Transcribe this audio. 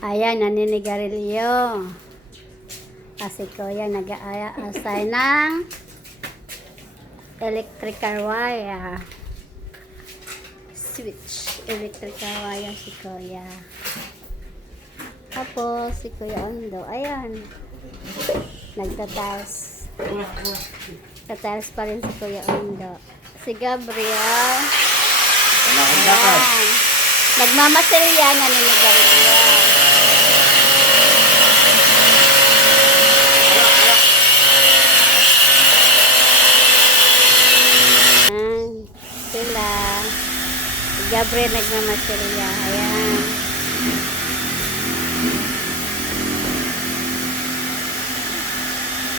Ayan, naninigarilyo. Kasi kuya nag-aasay ng electrical wire. Switch. Electrical wire si kuya. Tapos si Kuya Ondo, ayan. Nagtatiles. Tatiles pa rin si Kuya Ondo. Si Gabriel. Ayan. Nagmamaserya, naninigarilyo. Sila. Si Gabriel nagmamaserya. Ayan.